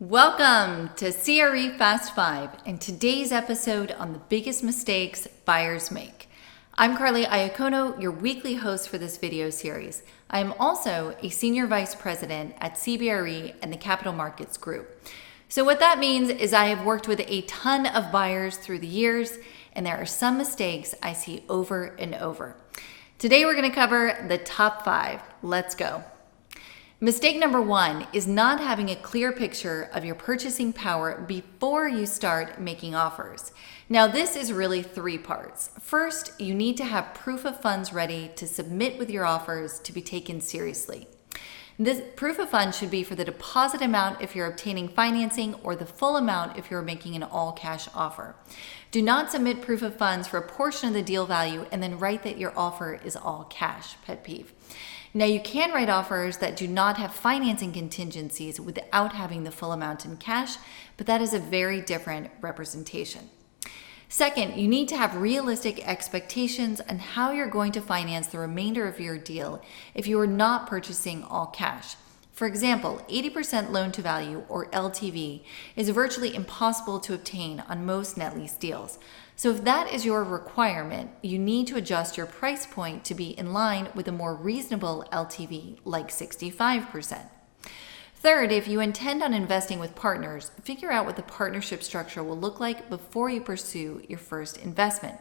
Welcome to CRE Fast 5 and today's episode on the biggest mistakes buyers make. I'm Carly Iacono, your weekly host for this video series. I am also a Senior Vice President at CBRE and the Capital Markets Group. So what that means is I have worked with a ton of buyers through the years, and there are some mistakes I see over and over. Today we're going to cover the top 5. Let's go. Mistake number 1 is not having a clear picture of your purchasing power before you start making offers. Now, this is really 3 parts. First, you need to have proof of funds ready to submit with your offers to be taken seriously. This proof of funds should be for the deposit amount if you're obtaining financing or the full amount if you're making an all-cash offer. Do not submit proof of funds for a portion of the deal value and then write that your offer is all cash. Pet peeve. Now, you can write offers that do not have financing contingencies without having the full amount in cash, but that is a very different representation. Second, you need to have realistic expectations on how you're going to finance the remainder of your deal if you are not purchasing all cash. For example, 80% loan to value, or LTV, is virtually impossible to obtain on most net lease deals. So if that is your requirement, you need to adjust your price point to be in line with a more reasonable LTV, like 65%. Third, if you intend on investing with partners, figure out what the partnership structure will look like before you pursue your first investment.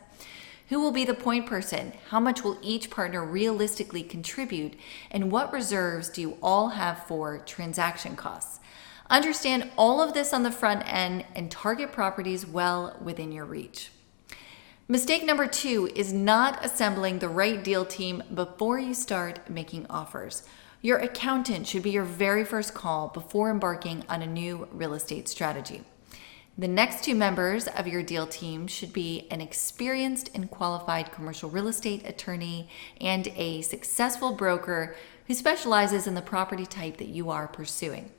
Who will be the point person? How much will each partner realistically contribute? And what reserves do you all have for transaction costs? Understand all of this on the front end and target properties well within your reach. Mistake number 2 is not assembling the right deal team before you start making offers. Your accountant should be your very first call before embarking on a new real estate strategy. The next 2 members of your deal team should be an experienced and qualified commercial real estate attorney and a successful broker who specializes in the property type that you are pursuing.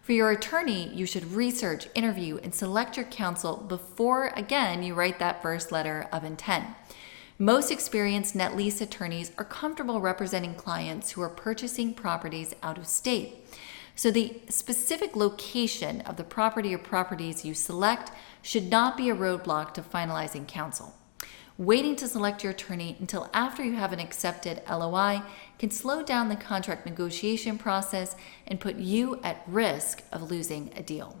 For your attorney, you should research, interview, and select your counsel before, again, you write that first letter of intent. Most experienced net lease attorneys are comfortable representing clients who are purchasing properties out of state. So the specific location of the property or properties you select should not be a roadblock to finalizing counsel. Waiting to select your attorney until after you have an accepted LOI can slow down the contract negotiation process and put you at risk of losing a deal.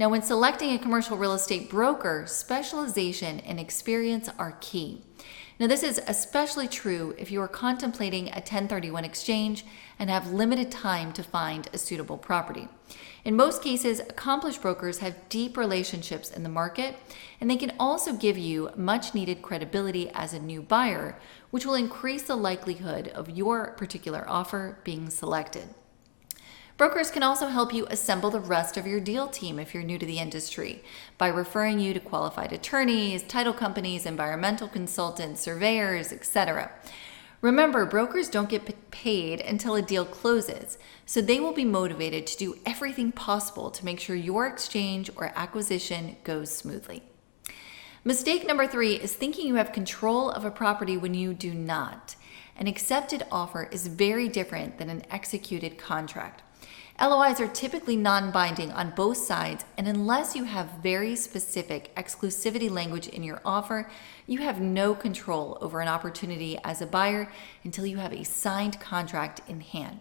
Now, when selecting a commercial real estate broker, specialization and experience are key. Now, this is especially true if you are contemplating a 1031 exchange and have limited time to find a suitable property. In most cases, accomplished brokers have deep relationships in the market, and they can also give you much needed credibility as a new buyer, which will increase the likelihood of your particular offer being selected. Brokers can also help you assemble the rest of your deal team if you're new to the industry by referring you to qualified attorneys, title companies, environmental consultants, surveyors, etc. Remember, brokers don't get paid until a deal closes, so they will be motivated to do everything possible to make sure your exchange or acquisition goes smoothly. Mistake number 3 is thinking you have control of a property when you do not. An accepted offer is very different than an executed contract. LOIs are typically non-binding on both sides, and unless you have very specific exclusivity language in your offer, you have no control over an opportunity as a buyer until you have a signed contract in hand.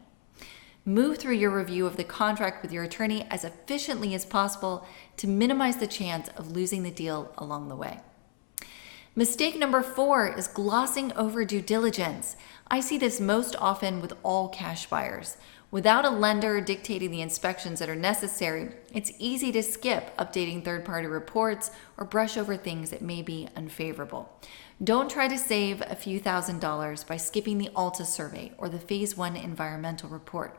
Move through your review of the contract with your attorney as efficiently as possible to minimize the chance of losing the deal along the way. Mistake number 4 is glossing over due diligence. I see this most often with all cash buyers. Without a lender dictating the inspections that are necessary, it's easy to skip updating third-party reports or brush over things that may be unfavorable. Don't try to save a few $1,000s by skipping the Alta survey or the Phase 1 environmental report.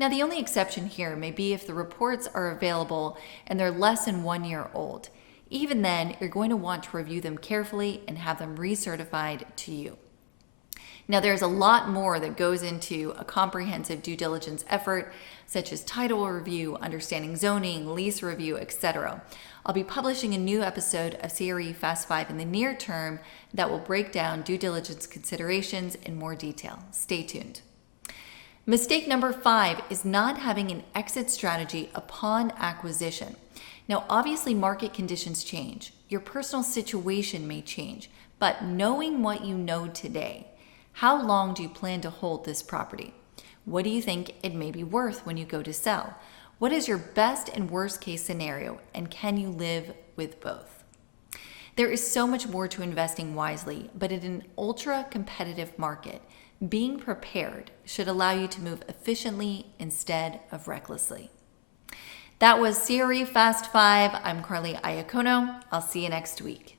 Now, the only exception here may be if the reports are available and they're less than 1 year old. Even then, you're going to want to review them carefully and have them recertified to you. Now, there's a lot more that goes into a comprehensive due diligence effort, such as title review, understanding zoning, lease review, etc. I'll be publishing a new episode of CRE Fast 5 in the near term that will break down due diligence considerations in more detail. Stay tuned. Mistake number 5 is not having an exit strategy upon acquisition. Now, obviously, market conditions change. Your personal situation may change, but knowing what you know today, how long do you plan to hold this property? What do you think it may be worth when you go to sell? What is your best and worst case scenario, and can you live with both? There is so much more to investing wisely, but in an ultra competitive market, being prepared should allow you to move efficiently instead of recklessly. That was CRE Fast 5. I'm Carly Iacono. I'll see you next week.